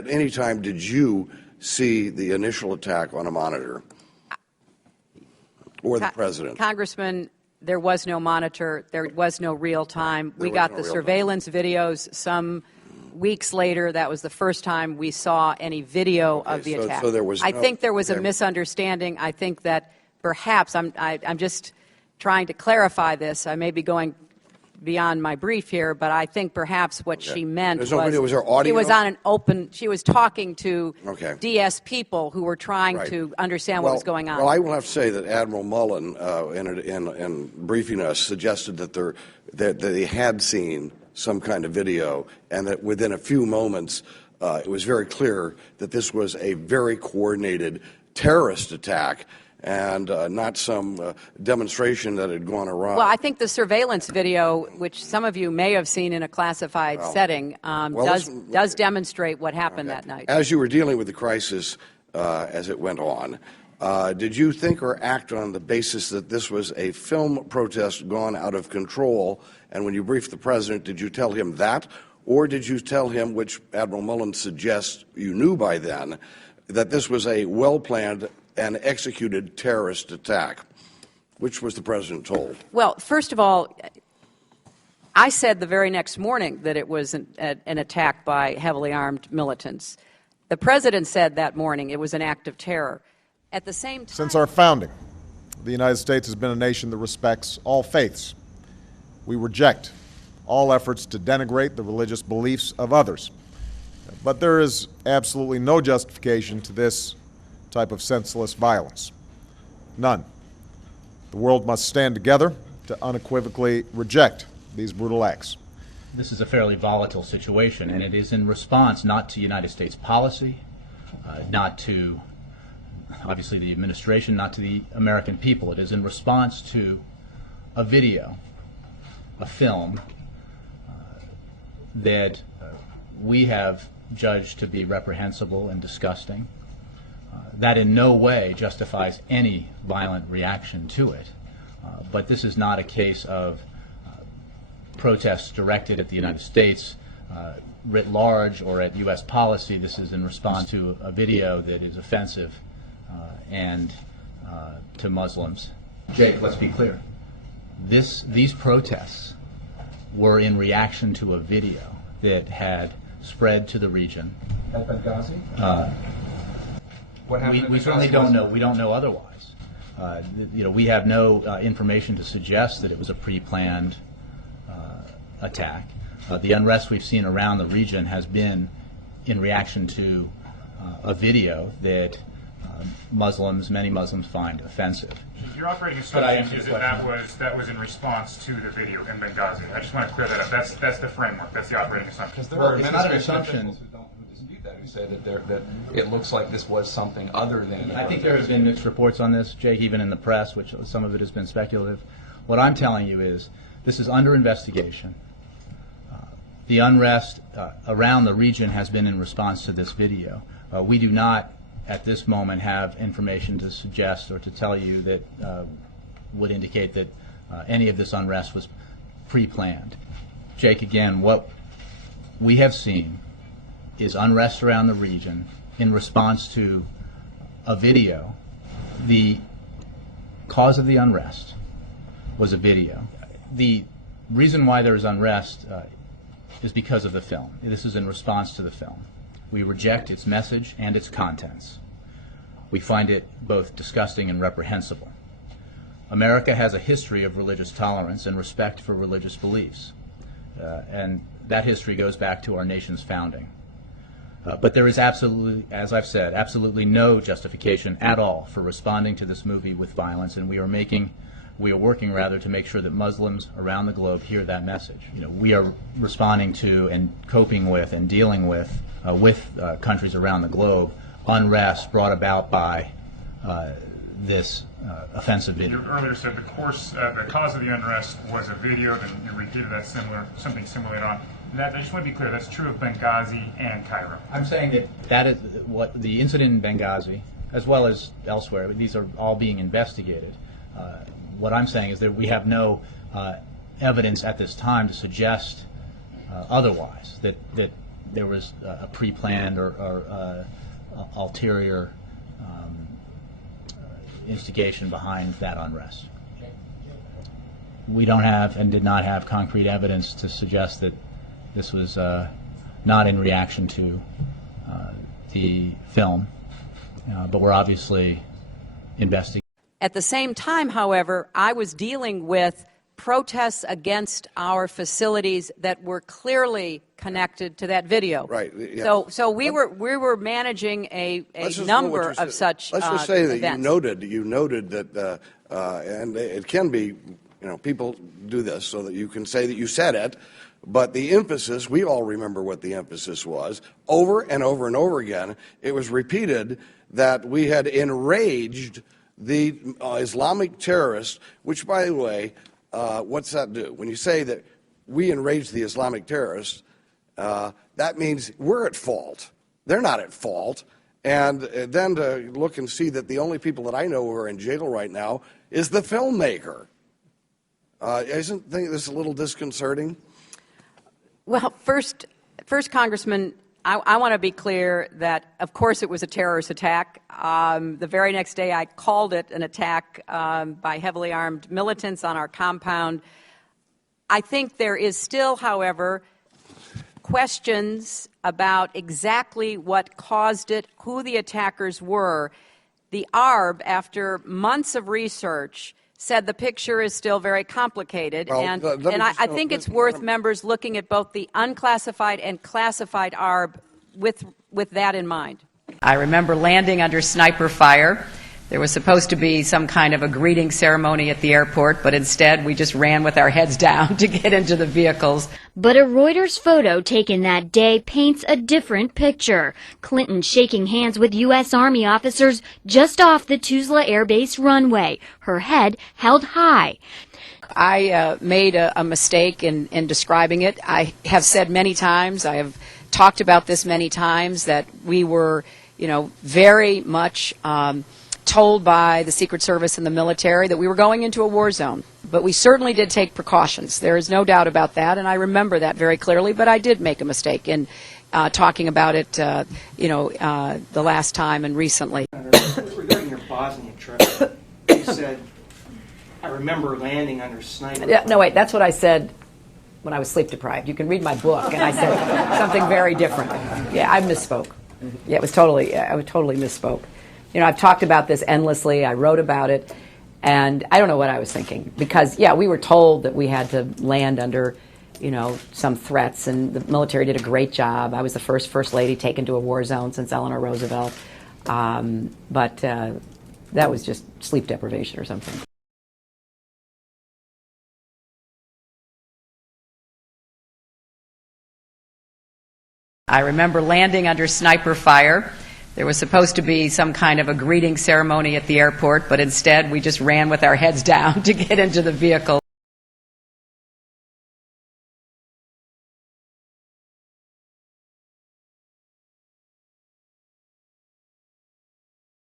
At any time did you see the initial attack on a monitor or the president? Congressman, there was no monitor. There was no real time. We got the surveillance videos some weeks later. That was the first time we saw any video of the attack. So there was I think there was a misunderstanding. I think that perhaps I'm just trying to clarify this. I may be going beyond my brief here, but I think perhaps what she meant was there audio? she was on an open. She was talking to DS people who were trying to understand what was going on. Well, I will have to say that Admiral Mullen, in briefing us, suggested that they had seen some kind of video, and that within a few moments, it was very clear that this was a very coordinated terrorist attack, and not some demonstration that had gone awry. Well, I think the surveillance video, which some of you may have seen in a classified setting, does demonstrate what happened that night. As you were dealing with the crisis as it went on, did you think or act on the basis that this was a film protest gone out of control? And when you briefed the president, did you tell him that? Or did you tell him, which Admiral Mullen suggests you knew by then, that this was a well-planned and executed terrorist attack? Which was the president told? Well, first of all, I said the very next morning that it was an attack by heavily armed militants. The president said that morning it was an act of terror. At the same time, since our founding, the United States has been a nation that respects all faiths. We reject all efforts to denigrate the religious beliefs of others. But there is absolutely no justification to this type of senseless violence. None. The world must stand together to unequivocally reject these brutal acts. This is a fairly volatile situation, and it is in response not to United States policy, not to, obviously, the administration, not to the American people. It is in response to a video, a film, that we have judged to be reprehensible and disgusting. That in no way justifies any violent reaction to it. But this is not a case of protests directed at the United States writ large or at U.S. policy. This is in response to a video that is offensive and to Muslims. Jake, let's be clear. These protests were in reaction to a video that had spread to the region. At Benghazi? We certainly don't know. We don't know otherwise. We have no information to suggest that it was a pre-planned attack. The unrest we've seen around the region has been in reaction to a video that many Muslims find offensive. Your operating assumption is that was in response to the video in Benghazi. I just want to clear that up. That's the framework. That's the operating assumption. Well, it's not an assumption. Who say that it looks like this was something other than... I think there have been mixed reports on this, Jake, even in the press, which some of it has been speculative. What I'm telling you is this is under investigation. The unrest around the region has been in response to this video. We do not, at this moment, have information to suggest or to tell you that would indicate that any of this unrest was pre-planned. Jake, again, what we have seen is unrest around the region in response to a video. The cause of the unrest was a video. The reason why there is unrest is because of the film. This is in response to the film. We reject its message and its contents. We find it both disgusting and reprehensible. America has a history of religious tolerance and respect for religious beliefs. And that history goes back to our nation's founding. But there is absolutely, as I've said, absolutely no justification at all for responding to this movie with violence, and we are working rather to make sure that Muslims around the globe hear that message. We are responding to and coping with and dealing with countries around the globe unrest brought about by this offensive video. You earlier said the cause of the unrest was a video, then you repeated something similar on. I just want to be clear, that's true of Benghazi and Cairo. I'm saying that is what the incident in Benghazi, as well as elsewhere, these are all being investigated. What I'm saying is that we have no evidence at this time to suggest otherwise, that there was a pre-planned or ulterior instigation behind that unrest. We don't have and did not have concrete evidence to suggest that this was not in reaction to the film, but we're obviously investigating. At the same time, however, I was dealing with protests against our facilities that were clearly connected to that video. Right. Yeah. So we were managing a number of such Let's just say that events. you noted that, and it can be, people do this so that you can say that you said it, but the emphasis, we all remember what the emphasis was, over and over and over again. It was repeated that we had enraged the Islamic terrorists, which, by the way, what's that do? When you say that we enraged the Islamic terrorists, that means we're at fault. They're not at fault. And then to look and see that the only people that I know who are in jail right now is the filmmaker. Isn't this a little disconcerting? Well, first, Congressman, I want to be clear that, of course, it was a terrorist attack. The very next day, I called it an attack by heavily armed militants on our compound. I think there is still, however, questions about exactly what caused it, who the attackers were. The ARB, after months of research, said the picture is still very complicated, well, and I think it's worth members looking at both the unclassified and classified ARB with that in mind. I remember landing under sniper fire. There was supposed to be some kind of a greeting ceremony at the airport, but instead we just ran with our heads down to get into the vehicles. But a Reuters photo taken that day paints a different picture. Clinton shaking hands with U.S. Army officers just off the Tuzla Air Base runway, her head held high. I made a mistake in describing it. I have said many times, I have talked about this many times, that we were, very much told by the Secret Service and the military that we were going into a war zone. But we certainly did take precautions. There is no doubt about that, and I remember that very clearly, but I did make a mistake in talking about it, the last time and recently. Regarding your Bosnia trip, you said, I remember landing under sniper. Yeah, no, wait, that's what I said when I was sleep deprived. You can read my book, and I said something very different. Yeah, I misspoke. Yeah, I totally misspoke. I've talked about this endlessly. I wrote about it, and I don't know what I was thinking. Because, we were told that we had to land under, some threats, and the military did a great job. I was the first lady taken to a war zone since Eleanor Roosevelt. But that was just sleep deprivation or something. I remember landing under sniper fire. There was supposed to be some kind of a greeting ceremony at the airport, but instead we just ran with our heads down to get into the vehicle.